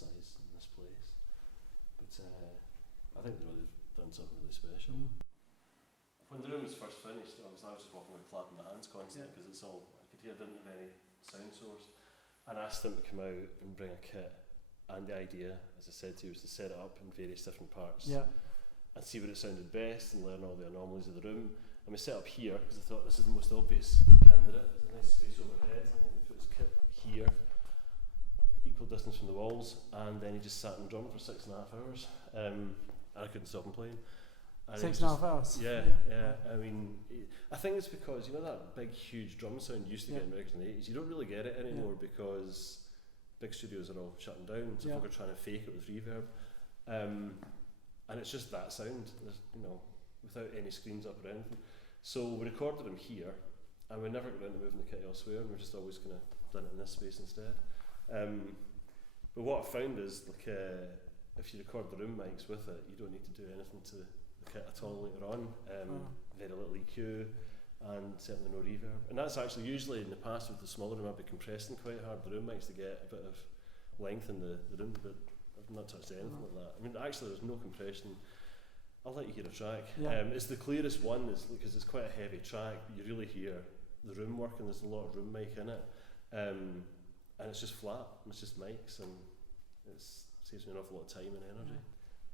size in this place. But I think they've done something really special. When the room was first finished, I was just walking around clapping my hands constantly because it's all, I could hear, I didn't have any sound source. And I asked them to come out and bring a kit, and the idea, as I said to you, was to set it up in various different parts and see where it sounded best and learn all the anomalies of the room. And we set up here because I thought this is the most obvious candidate. There's a nice space overhead. I think if it was kit here, equal distance from the walls, and then he just sat and drummed for 6.5 hours, and I couldn't stop him playing. 6.5 hours? Yeah. I mean, I think it's because, you know, that big, huge drum sound you used to get in records in the 80s, you don't really get it anymore because big studios are all shutting down, so folk are trying to fake it with reverb. And it's just that sound, there's, you know, without any screens up or anything. So we recorded them here, and we never got into moving the kit elsewhere, and we're just always kind of done it in this space instead. But what I found is, like, if you record the room mics with it, you don't need to do anything to the kit at all later on. Very little EQ, and certainly no reverb. And that's actually usually in the past with the smaller room, I'd be compressing quite hard the room mics to get a bit of length in the room, but I've not touched anything like that. I mean, actually there's no compression. I'll let you hear a track. It's the clearest one because it's quite a heavy track, but you really hear the room working. There's a lot of room mic in it, and it's just flat, and it's just mics, and it saves me an awful lot of time and energy.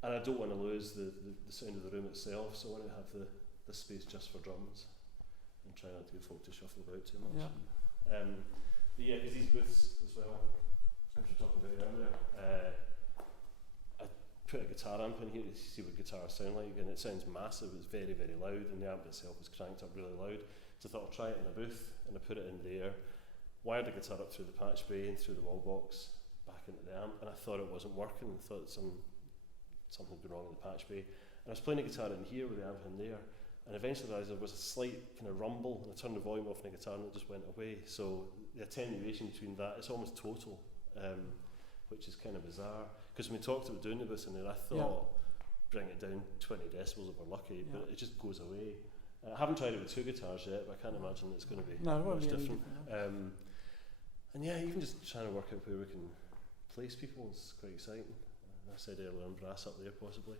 And I don't want to lose the sound of the room itself, so I want to have the space just for drums and try not to get folk to shuffle about too much. But yeah, because these booths as well, which we were talking about earlier, I put a guitar amp in here to see what guitars sound like, and it sounds massive. It's very, very loud, and the amp itself is cranked up really loud. So I thought I'll try it in a booth, and I put it in there, wired the guitar up through the patch bay and through the wall box back into the amp, and I thought it wasn't working. I thought something had gone wrong with the patch bay, and I was playing the guitar in here with the amp in there, and eventually I realised there was a slight kind of rumble, and I turned the volume off on the guitar and it just went away. So the attenuation between that, it's almost total, which is kind of bizarre, because when we talked about doing the booth in there, I thought bring it down 20 decibels if we're lucky, but it just goes away. I haven't tried it with two guitars yet, but I can't imagine it's going to be much different. And yeah, even just trying to work out where we can place people is quite exciting. I said earlier on, brass up there possibly,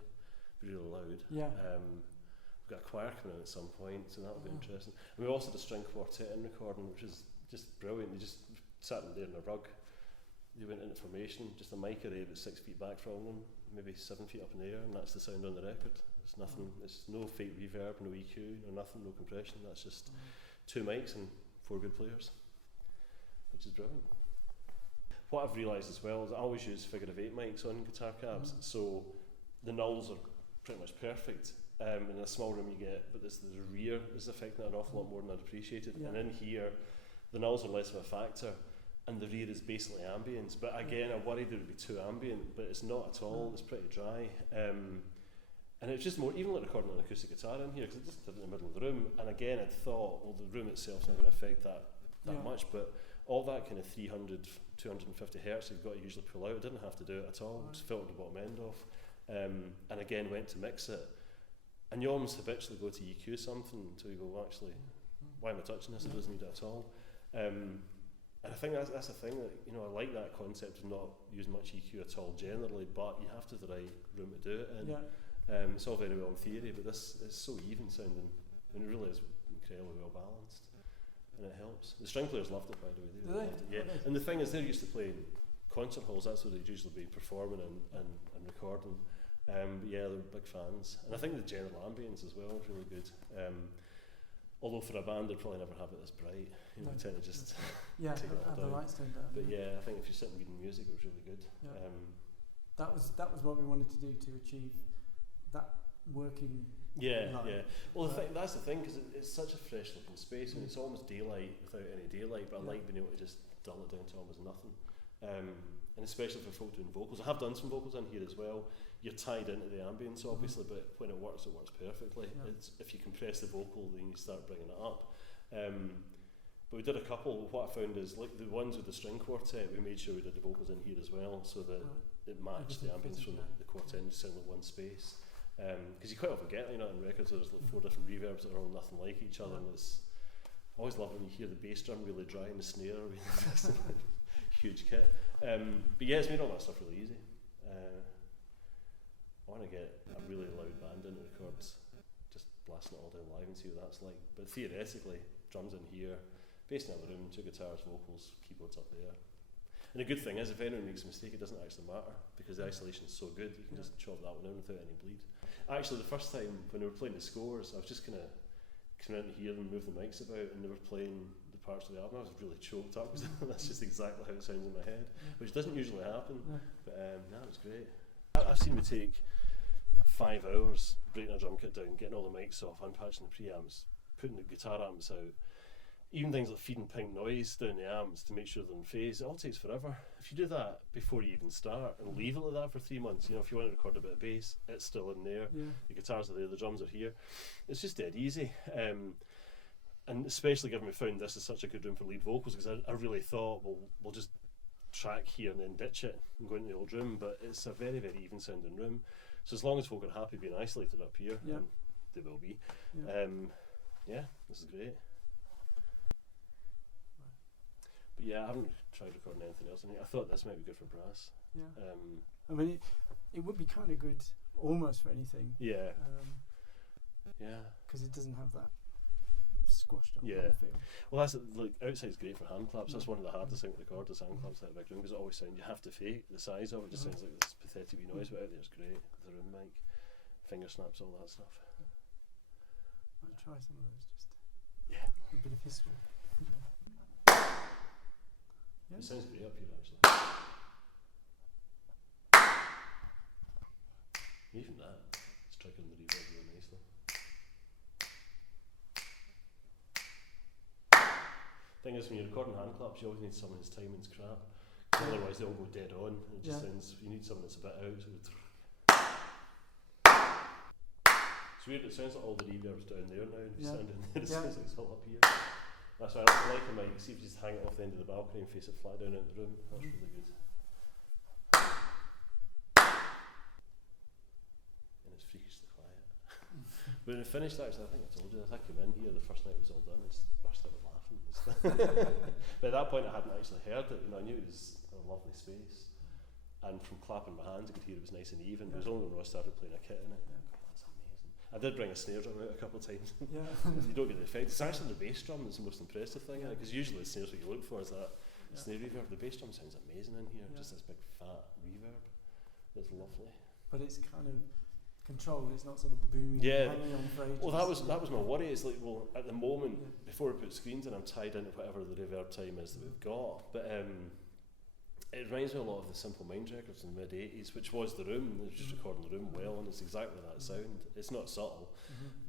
be really loud. We've got a choir coming in at some point, so that'll be interesting. And we also did a string quartet in recording, which is just brilliant. They just sat in there in a rug. They went into formation, just a mic array about 6 feet back from them, maybe 7 feet up in the air, and that's the sound on the record. There's nothing, there's no fake reverb, no EQ, no nothing, no compression. That's just 2 mics and 4 good players, which is brilliant. What I've realised as well is I always use figure of 8 mics on guitar cabs, so the nulls are pretty much perfect. In a small room you get, but the rear is affecting it an awful lot more than I'd appreciated. And in here, the nulls are less of a factor, and the rear is basically ambience. But again, I worried it would be too ambient, but it's not at all. It's pretty dry. And it's just more, even like recording an acoustic guitar in here, because I just did it in the middle of the room. And again, I'd thought, well, the room itself's not going to affect that much, but all that kind of 300, 250 hertz you've got to usually pull out, I didn't have to do it at all. Just filtered the bottom end off. And again, went to mix it. And you almost habitually go to EQ something until you go, well, actually, why am I touching this? It doesn't need it at all. And I think that's the thing, that, you know, I like that concept of not using much EQ at all generally, but you have to have the right room to do it in. It's all very well in theory, but this is so even sounding, and it really is incredibly well balanced, and it helps. The string players loved it, by the way. They really loved it. And the thing is, they're used to playing concert halls. That's where they'd usually be performing and recording. But yeah, they're big fans, and I think the general ambience as well is really good. Although for a band, they'd probably never have it this bright. You know, tend to just take it all down. The lights turned down. But yeah, I think if you're sitting reading music, it was really good. That was what we wanted to do to achieve that working. Well, that's the thing, because it's such a fresh looking space, and it's almost daylight without any daylight. But I like being able to just dull it down to almost nothing. And especially for folk doing vocals. I have done some vocals in here as well. You're tied into the ambience obviously, but when it works perfectly. It's, if you compress the vocal, then you start bringing it up. But we did a couple. What I found is, like the ones with the string quartet, we made sure we did the vocals in here as well, so that it matched the ambience from the quartet and just sounded like one space. Because you quite often get, you know, in records there's like 4 different reverbs that are all nothing like each other, and it's I always love when you hear the bass drum really dry and the snare really huge kit. But yeah, it's made all that stuff really easy. I want to get a really loud band in to record, just blasting it all down live and see what that's like. But theoretically, drums in here, bass in the other room, 2 guitars, vocals, keyboards up there. And the good thing is, if anyone makes a mistake, it doesn't actually matter, because the isolation is so good, you can just chop that one in without any bleed. Actually, the first time when we were playing the scores, I was just kind of coming in here and move the mics about, and they were playing the parts of the album. I was really choked up, because that's just exactly how it sounds in my head, which doesn't usually happen. But no, it was great. I've seen me take 5 hours breaking a drum kit down, getting all the mics off, unpatching the preamps, putting the guitar amps out, even things like feeding pink noise down the amps to make sure they're in phase. It all takes forever. If you do that before you even start and leave it like that for 3 months, if you want to record a bit of bass, it's still in there, the guitars are there, the drums are here, it's just dead easy. And especially given we found this is such a good room for lead vocals, because I really thought, well, we'll just track here and then ditch it and go into the old room, but it's a very, very even sounding room. So as long as folk are happy being isolated up here, and they will be, this is great. But yeah, I haven't tried recording anything else in here. I thought this might be good for brass. I mean, it would be kind of good almost for anything. Because it doesn't have that squashed up feel. Well, that's like outside's great for hand claps. That's one of the hardest things to record is hand claps in a big room, because it always sounds, you have to fake the size of it. Just sounds like this pathetic wee noise, but out there it's great. The room mic, finger snaps, all that stuff. Might try some of those. Just a bit of history. It sounds great up here actually. Even that, it's triggering the reverb really nicely. Thing is, when you're recording hand claps, you always need someone whose timing's crap. Otherwise, they all go dead on. It just sounds. You need someone that's a bit out. So it's weird. It sounds like all the reverb's down there now, and if you stand in there, it sounds like it's all up here. That's why I like a mic. See if you just hang it off the end of the balcony and face it flat down into the room. That's really good. And it's freakishly quiet. But when it finished, actually, I think I told you, I came in here the first night it was all done, I just burst out laughing. But at that point, I hadn't actually heard it. I knew it was a lovely space, and from clapping my hands, I could hear it was nice and even. But it was only when I started playing a kit in it. That's amazing. I did bring a snare drum out a couple of times. You don't get the effect. It's actually the bass drum that's the most impressive thing, because usually the snare's what you look for is that snare reverb. The bass drum sounds amazing in here. Just this big fat reverb. It's lovely. But it's kind of controlled. It's not sort of booming. Hanging on for ages. Well, that was my worry. It's like, well, at the moment, before we put screens in, I'm tied into whatever the reverb time is that we've got. But it reminds me a lot of the Simple Minds records in the mid-80s, which was the room. They were just recording the room well, and it's exactly that sound. It's not subtle,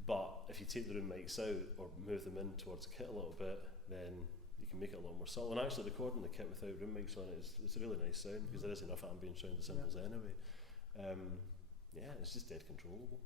but if you take the room mics out or move them in towards the kit a little bit, then you can make it a lot more subtle. And actually, recording the kit without room mics on it it's a really nice sound, because there is enough ambient sound, the cymbals anyway. It's just dead controllable.